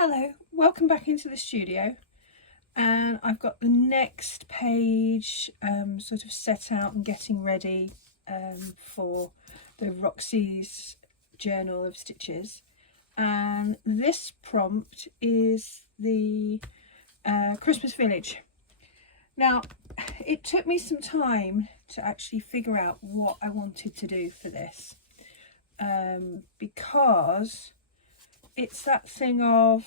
Hello, welcome back into the studio, and I've got the next page sort of set out and getting ready for the Roxy's Journal of Stitches, and this prompt is the Christmas Village. Now, it took me some time to actually figure out what I wanted to do for this, because it's that thing of,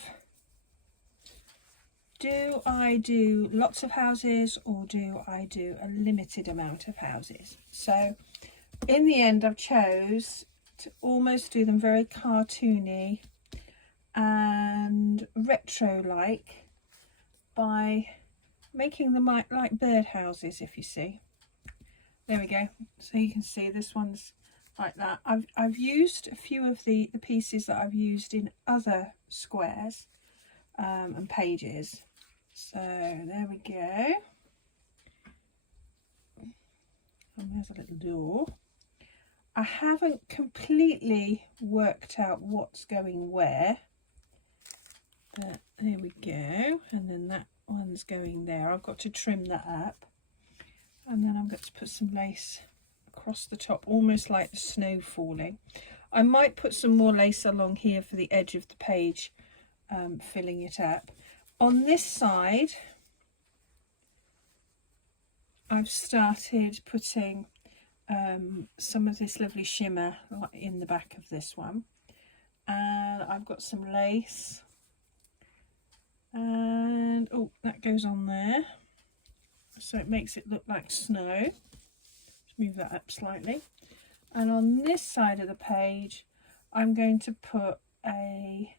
do I do lots of houses or do I do a limited amount of houses? So in the end, I've chose to almost do them very cartoony and retro-like by making them like birdhouses, if you see. There we go. So you can see this one's like that. I've used a few of the pieces that I've used in other squares and pages. So there we go. And there's a little door. I haven't completely worked out what's going where, but there we go. And then that one's going there. I've got to trim that up, and then I'm going to put some lace across the top, almost like the snow falling. I might put some more lace along here for the edge of the page, filling it up. On this side, I've started putting some of this lovely shimmer in the back of this one, and I've got some lace, and oh, that goes on there, so it makes it look like snow. Let's move that up slightly. And on this side of the page, I'm going to put a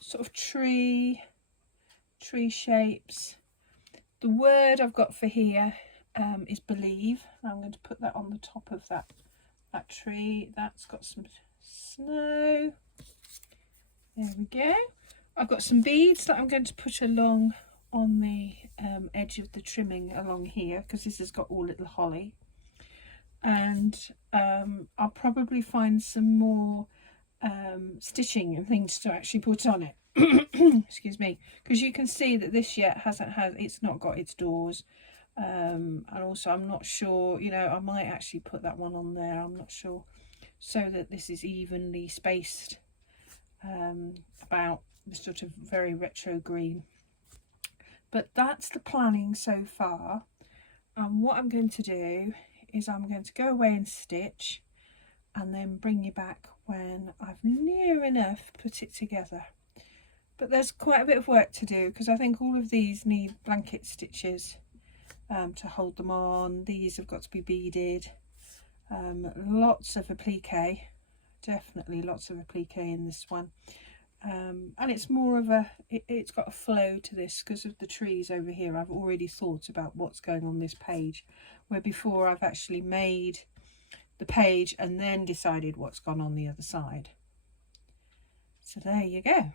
sort of tree shapes. The word I've got for here is believe. I'm going to put that on the top of that tree. That's got some snow. There we go. I've got some beads that I'm going to put along on the edge of the trimming along here, because this has got all little holly. And I'll probably find some more stitching and things to actually put on it. Excuse me, because you can see that this yet it's not got its doors, and also I'm not sure, you know, I might actually put that one on there, I'm not sure, so that this is evenly spaced about the sort of very retro green. But that's the planning so far, and what I'm going to do is I'm going to go away and stitch, and then bring you back when I've near enough put it together. But there's quite a bit of work to do, because I think all of these need blanket stitches to hold them on. These have got to be beaded. Lots of applique, definitely lots of applique in this one. And it's more of it's got a flow to this because of the trees over here. I've already thought about what's going on this page, where before I've actually made the page and then decided what's gone on the other side. So there you go.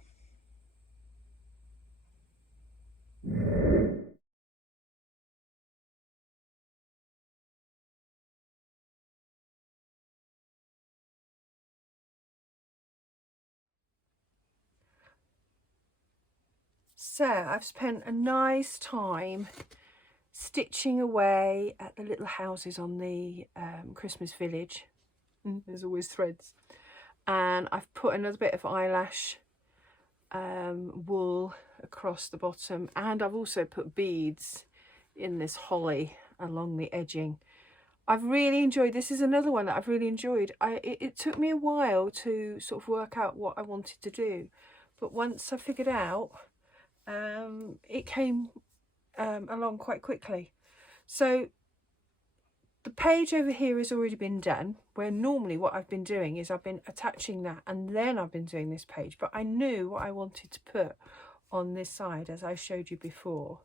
So I've spent a nice time stitching away at the little houses on the Christmas Village. There's always threads. And I've put another bit of eyelash wool across the bottom, and I've also put beads in this holly along the edging. I've really enjoyed this. Is another one that I've really enjoyed. It took me a while to sort of work out what I wanted to do, but once I figured out, it came along quite quickly. So the page over here has already been done, where normally what I've been doing is I've been attaching that and then I've been doing this page, but I knew what I wanted to put on this side, as I showed you before.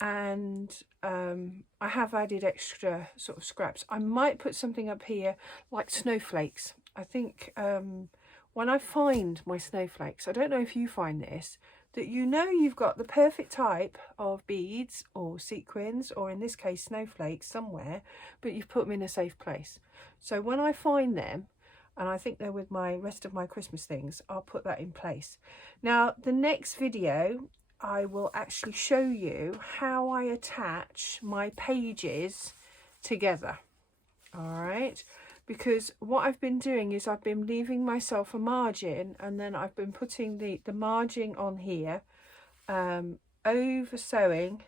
And I have added extra sort of scraps. I might put something up here like snowflakes. I think when I find my snowflakes, I don't know if you find this, that you know you've got the perfect type of beads or sequins, or in this case snowflakes somewhere, but you've put them in a safe place. So when I find them, and I think they're with my rest of my Christmas things. I'll put that in place. Now the next video I will actually show you how I attach my pages together. All right, because what I've been doing is I've been leaving myself a margin, and then I've been putting the margin on here, over sewing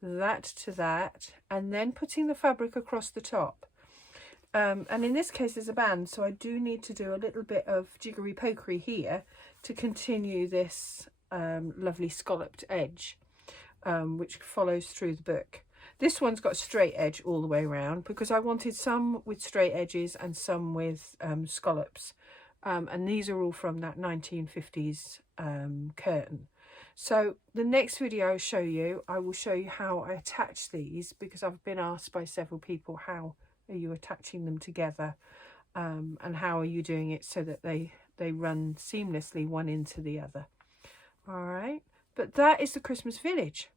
that to that, and then putting the fabric across the top. And in this case there's a band, so I do need to do a little bit of jiggery pokery here to continue this lovely scalloped edge, which follows through the book. This one's got a straight edge all the way around because I wanted some with straight edges and some with scallops, and these are all from that 1950s curtain. So the next video I'll show you, I will show you how I attach these, because I've been asked by several people, how are you attaching them together, and how are you doing it so that they run seamlessly one into the other. All right, but that is the Christmas village.